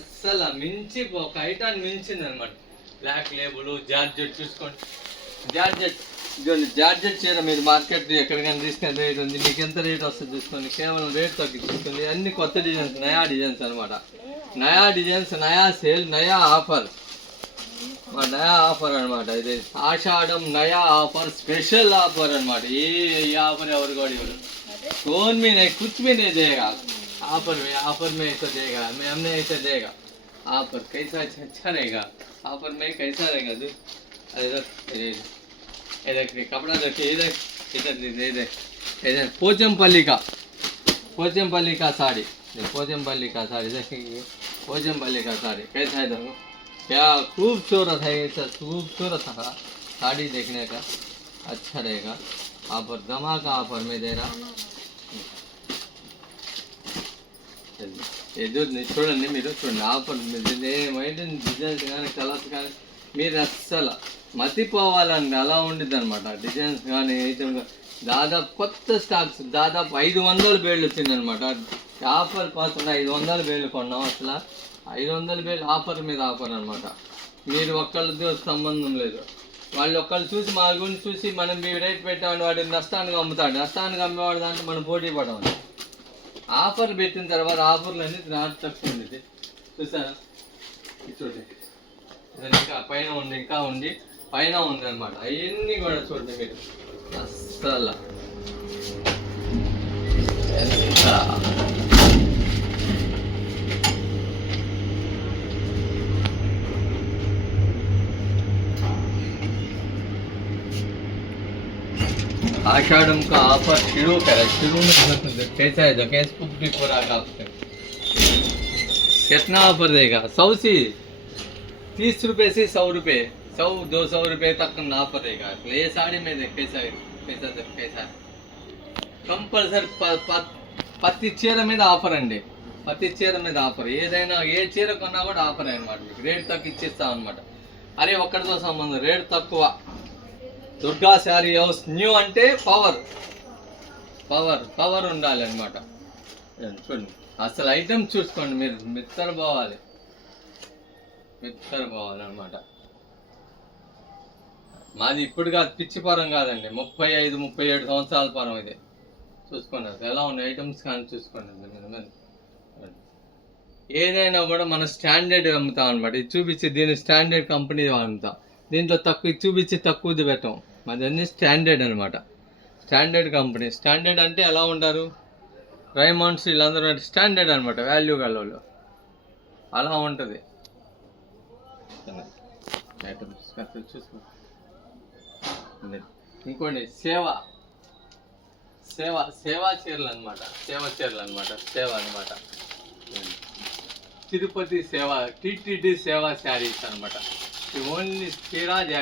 అస్సలు మించి ఒక ఐటాన్ని మించింది అనమాట. బ్లాక్ లేబుల్ జార్జెట్ చూసుకోండి. జార్జెట్ చీర మీరు మార్కెట్ ఎక్కడికైనా తీసుకుని రేట్ ఉంది. మీకు ఎంత రేట్ వస్తుంది చూసుకోండి. కేవలం రేట్ తగ్గించుకోండి. అన్ని కొత్త డిజైన్స్, నయా డిజైన్స్ అనమాట. నయా డిజైన్స్, నయా సేల్, నయా ఆఫర్. నయా ఆఫర్ అనమాట. ఇది ఆషాఢం నయా ఆఫర్, స్పెషల్ ఆఫర్ అనమాట. ఏ ఆఫర్ ఎవరు కూడా ఇవ్వరు. कौन भी नहीं, कुछ भी नहीं देगा ऑफर में ऐसा देगा, मैं हमने ऐसा देगा ऑफर। कैसा अच्छा रहेगा ऑफर में, कैसा रहेगा जो इधर कपड़ा देखिए, इधर इधर पोचमपल्ली का साड़ी, पोचमपल्ली का साड़ी देखिए, पोचमपल्ली का साड़ी कैसा है देखो, क्या खूबसूरत है। ऐसा खूबसूरत साड़ी देखने का अच्छा रहेगा। ऑफर धमाका ऑफर में दे रहा। ఏదో చూడండి, మీరు చూడండి ఆఫర్ ఏమైంది డిజైన్స్ కానీ కలర్స్ కానీ మీరు అస్సలు మతిపోవాలని అలా ఉండిద్ది అనమాట. డిజైన్స్ కానీ ఐటమ్ దాదాపు కొత్త స్టాక్స్ దాదాపు 500 బేళ్ళు వచ్చిందనమాట. ఆఫర్ కోసం 500 బేళ్ళు కొన్నాం. అసలు 500 బేళ్ళు ఆఫర్ మీద ఆఫర్ అనమాట. మీరు ఒక్కళ్ళతో సంబంధం లేదు. వాళ్ళు ఒక్కళ్ళు చూసి మా గురించి చూసి మనం రేట్ పెట్టామని వాడు నష్టానికి అమ్ముతాడు. నష్టానికి అమ్మేవాడు దాంట్లో మనం పోటీ పడమని ఆఫర్ పెట్టిన తర్వాత ఆఫర్లు అన్నీ రాట్ తక్కువ ఉంది. చూసారా చూడండి, ఇంకా పైన ఉంది, ఇంకా ఉంది, పైన ఉంది అనమాట. అవన్నీ కూడా చూడండి మీరు అస్సలు आषाढ़म का ऑफर शुरू करा। शुरू में कैसा है, फेसबुक भी पूरा आपसे कितना ऑफर देगा? 100 से 30 रुपए से 100 रुपए, 100-200 रुपए तक ऑफर रहेगा। ये साड़ी में देख कैसा है, कैसा कंपल्सरी ప్రతి చీర మీద ఆఫర్ అండి. ప్రతి చీర మీద ఆఫర్. ఏదైనా ఏ చీర కొన్నా కూడా ఆఫర్ అనమాట. మీకు రేట్ తక్కువ ఇచ్చేస్తాం అనమాట. అరే ఒక్కడితో సంబంధం, రేట్ తక్కువ. దుర్గా శారీ హౌస్ న్యూ అంటే పవర్ ఉండాలి అనమాట. చూడండి అసలు ఐటమ్ చూసుకోండి మీరు, మిత్తరపోవాలి అనమాట. మాది ఇప్పుడు కాదు, పిచ్చి పరం కాదండి, 35-37 సంవత్సరాల పరం ఇది. చూసుకోండి అసలు ఎలా ఉన్నాయి ఐటమ్స్ కానీ చూసుకోండి. ఏదైనా కూడా మనం స్టాండర్డ్ అమ్ముతాం అనమాట. ఇది చూపించి దీని స్టాండర్డ్ కంపెనీ అమ్ముతాం. దీంట్లో తక్కువ చూపించి తక్కువది పెట్టాం. మాది అన్ని స్టాండర్డ్ అనమాట. Standard company. స్టాండర్డ్ అంటే ఎలా ఉంటారు, రైమండ్స్ వీళ్ళందరూ స్టాండర్డ్ అనమాట, వాల్యూ గలవాళ్ళు అలా ఉంటుంది. చూసుకో. ఇంకోండి సేవా చీరలు అనమాట. సేవ అనమాట. తిరుపతి సేవ, టీటీడీ సేవా శారీస్ అనమాట. ఓన్లీ చీర